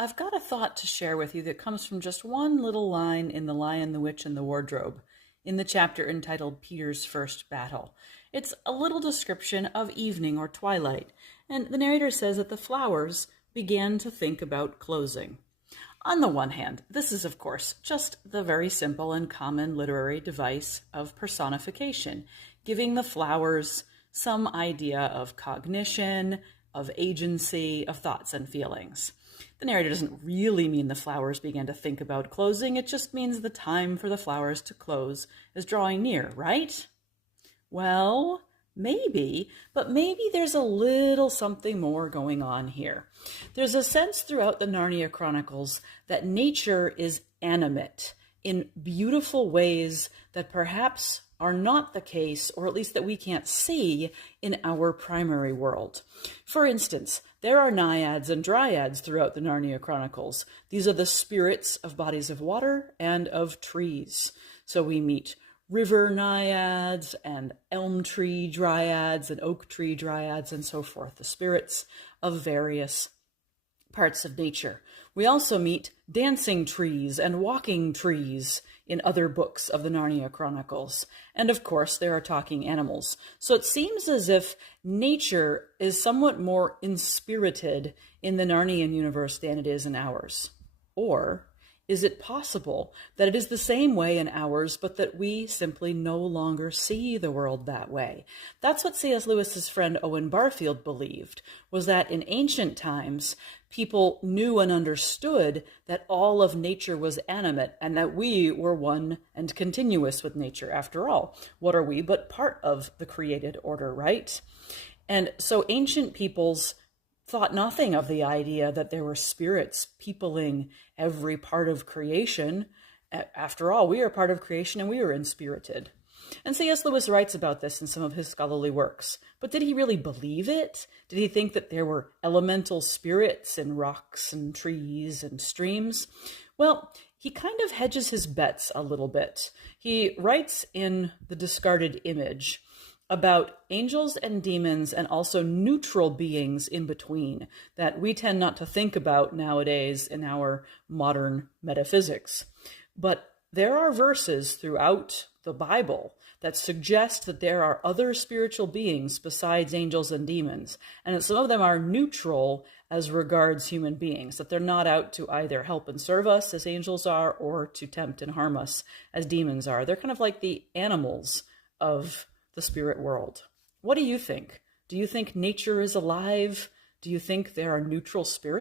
I've got a thought to share with you that comes from just one little line in The Lion, the Witch, and the Wardrobe, in the chapter entitled Peter's First Battle. It's a little description of evening or twilight, and the narrator says that the flowers began to think about closing. On the one hand, this is, of course, just the very simple and common literary device of personification, giving the flowers some idea of cognition, of agency, of thoughts and feelings. The narrator doesn't really mean the flowers began to think about closing. It just means the time for the flowers to close is drawing near, right? Well, maybe, but maybe there's a little something more going on here. There's a sense throughout the Narnia Chronicles that nature is animate in beautiful ways that perhaps are not the case, or at least that we can't see in our primary world. For instance, there are naiads and dryads throughout the Narnia Chronicles. These are the spirits of bodies of water and of trees. So we meet river naiads and elm tree dryads and oak tree dryads and so forth, the spirits of various parts of nature. We also meet dancing trees and walking trees in other books of the Narnia Chronicles. And of course, there are talking animals. So it seems as if nature is somewhat more inspirited in the Narnian universe than it is in ours. Or is it possible that it is the same way in ours, but that we simply no longer see the world that way? That's what C.S. Lewis's friend Owen Barfield believed, was that in ancient times, people knew and understood that all of nature was animate and that we were one and continuous with nature. After all, what are we but part of the created order, right? And so ancient peoples thought nothing of the idea that there were spirits peopling every part of creation. After all, we are part of creation and we are inspirited. And C.S. Lewis writes about this in some of his scholarly works. But did he really believe it? Did he think that there were elemental spirits in rocks and trees and streams? Well, he kind of hedges his bets a little bit. He writes in The Discarded Image about angels and demons and also neutral beings in between that we tend not to think about nowadays in our modern metaphysics. But there are verses throughout the Bible that suggest that there are other spiritual beings besides angels and demons, and that some of them are neutral as regards human beings, that they're not out to either help and serve us as angels are or to tempt and harm us as demons are. They're kind of like the animals of the spirit world. What do you think? Do you think nature is alive? Do you think there are neutral spirits?